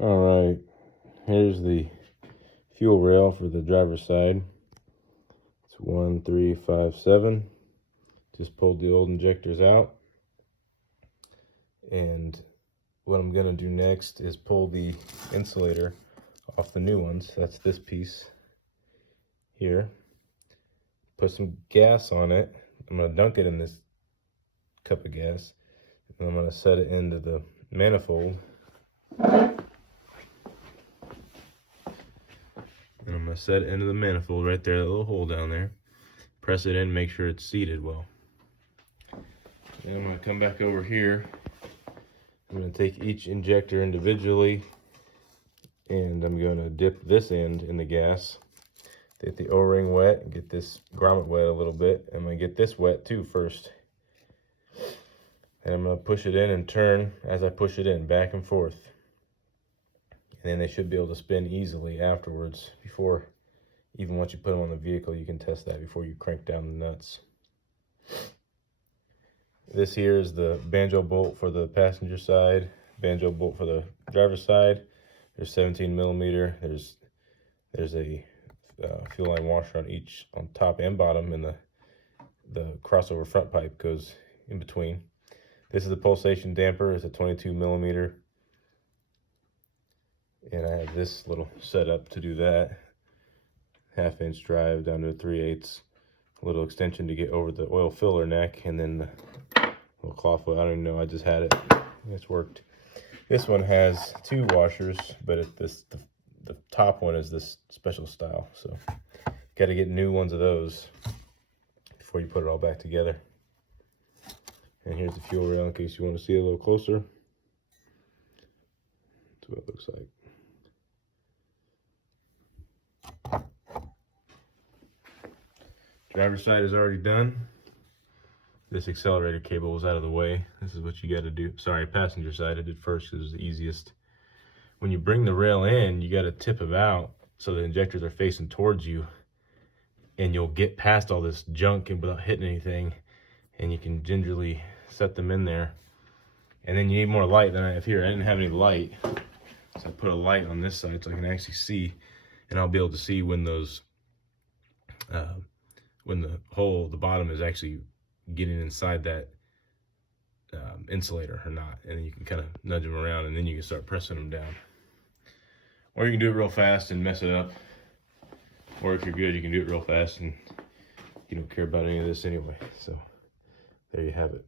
Alright, here's the fuel rail for the driver's side. It's 1357. Just pulled the old injectors out. And what I'm going to do next is pull the insulator off the new ones. That's this piece here. Put some gas on it. I'm going to dunk it in this cup of gas. And I'm going to set it into the manifold. And I'm going to set it into the manifold right there, that little hole down there. Press it in, make sure it's seated well. Then I'm going to come back over here. I'm going to take each injector individually, and I'm going to dip this end in the gas. Get the O-ring wet and get this grommet wet a little bit. I'm going to get this wet too first. And I'm going to push it in and turn as I push it in, back and forth. And then they should be able to spin easily afterwards. Even once you put them on the vehicle, you can test that before you crank down the nuts. This here is the banjo bolt for the passenger side, banjo bolt for the driver's side. There's 17 millimeter. There's a fuel line washer on top and bottom, and the crossover front pipe goes in between. This is the pulsation damper. It's a 22 millimeter. And I have this little setup to do that. 1/2-inch drive down to a 3/8. A little extension to get over the oil filler neck, and then the little cloth. I don't even know. I just had it. It's worked. This one has 2 washers, but the top one is this special style. So, got to get new ones of those before you put it all back together. And here's the fuel rail in case you want to see it a little closer. That's what it looks like. Driver's side is already done. This accelerator cable was out of the way. This is what you got to do. Sorry, passenger side I did first because it was the easiest. When you bring the rail in, you got to tip it out so the injectors are facing towards you, and you'll get past all this junk and without hitting anything, and you can gingerly set them in there. And then you need more light than I have here. I didn't have any light, so I put a light on this side so I can actually see, and I'll be able to see when those when the bottom is actually getting inside that insulator or not. And then you can kind of nudge them around, and then you can start pressing them down. Or you can do it real fast and mess it up. Or if you're good, you can do it real fast and you don't care about any of this anyway. So there you have it.